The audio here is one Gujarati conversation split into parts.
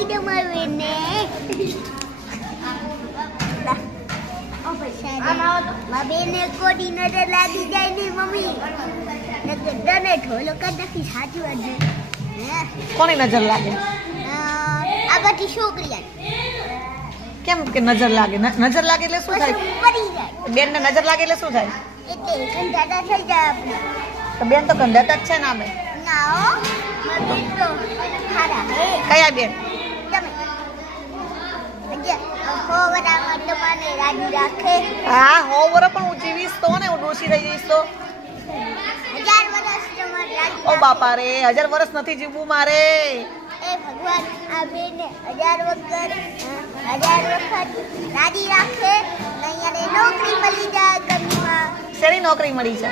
લાગી દે મારું એને મારા બેને કોડી નજર લાગી જાય ને મમ્મી નકર ડને ઢોલો કર નાખી સાચી વાત છે કોની નજર લાગે આ બધી છોકરી કેમ કે નજર લાગે નજર લાગે એટલે શું થાય પડી જાય બેન ને નજર લાગે એટલે શું થાય એટલે કંટાળા થઈ જાય આપણે તો બેન તો ગંધાતા જ છે ને અમે ના હો મારા બેન તો ખારા હે કયા બેન તમે હોવરામાં તમારે રાજી રાખે હા હો વર પણ હું જીવીશ તો ને હું ડોસી રહી જઈશ તો 1000 વર્ષ તમારે રાજી ઓ બાપા રે 1000 વર્ષ નથી જીવવું મારે એ ભગવાન આ બેને 1000 વખત રાજી રાખે નહીં અને નોકરી મળી જાય કંપનીમાં શેની નોકરી મળી છે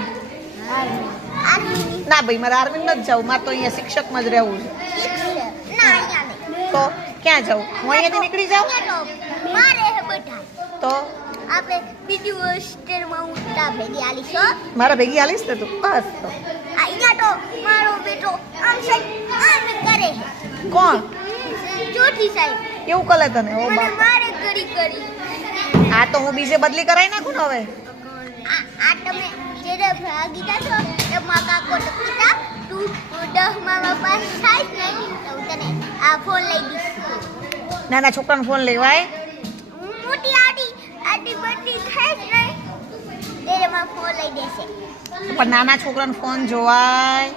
આર્મીની ના ભાઈ મારે આર્મી નથી જવું મારે તો અહીંયા શિક્ષકમાં જ રહેવું છે શિક્ષક ના અહીંયા નહીં તો ક્યાં જાઉં હું અહીંયાથી નીકળી જાઉં મારે હે બધા તો આપણે બીજી હોસ્ટેલમાં હું તા ભેગી આલીશ હો મારા ભેગી હાલીશ ને તું બસ તો અહીંયા તો મારો બેટો આમ કરે કોણ ચોથી સાહેબ કેવું કલે તને ઓ મને બાપ મારે કરી આ તો હું બીજે બદલી કરાવી નાખું ને હવે આ તમે જેને ભાગીતા છો એ મા કાકો તો કીધા તું 10 માં પાસ થાય ને તો હું તને આ ફોન લઈ દઈશ નાના છોકરાનો ફોન લેવાય મોટી આડી બધી થાય ને તેરે માં ફોન લઈ દેશે પણ નાના છોકરાનો ફોન જોવાય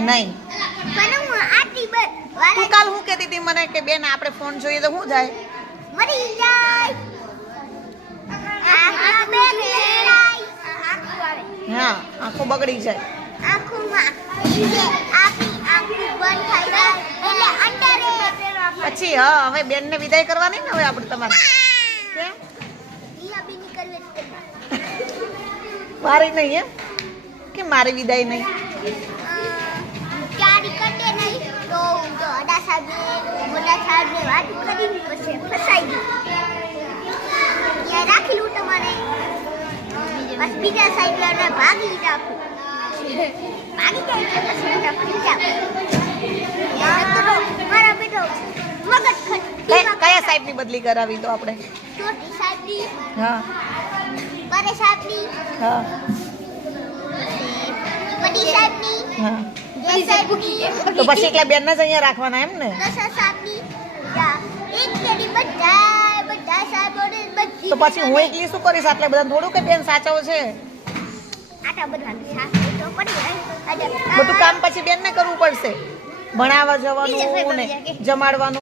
નહીં પણ હું આડી તું કાલ હું કહેતી હતી મને કે બેન આપણે ફોન જોઈએ તો શું થાય મરી જાય આ બેન આખું આવે હા આંખો બગડી જાય આંખોમાં જે આપી આંખો બંધ થઈ જાય એટલે અંડરે પછી હા હવે બેનને વિદાય કરવાની ને હવે આપણે તમારે કેમ ઈયા બીની કરવે મારી નહીં એમ કે મારી વિદાય નહીં ચારી કટે નહીં તો અડા સાહેબ મોટા સાહેબ ને વાત કરી પછી ફસાઈ ગઈ યા રાખી લઉં તમારે બસ બીજા સાહેબ ને ભાગી રાખું ભાગી જાય એટલે પછી બધા ફસાવ મારા બેટો મગજ કયા સાહેબની બદલી કરાવી તો આપણે ચોટી સાહેબની હા પરે સાહેબની હા બડી સાહેબની હા જય સાહેબની તો પછી એકલા બેનને જ અહીંયા રાખવાના એમ ને દશા સાહેબની એક કેડી બધા સાહેબોને બધી તો પછી હું એકલી શું કરીશ આટલે બધા થોડું કે બેન સાચવ છે આટા બધાને સાથ તો પડી જાય બધું કામ પછી બેનને કરવું પડશે ભણાવવા જવાનું ને જમાડવાનું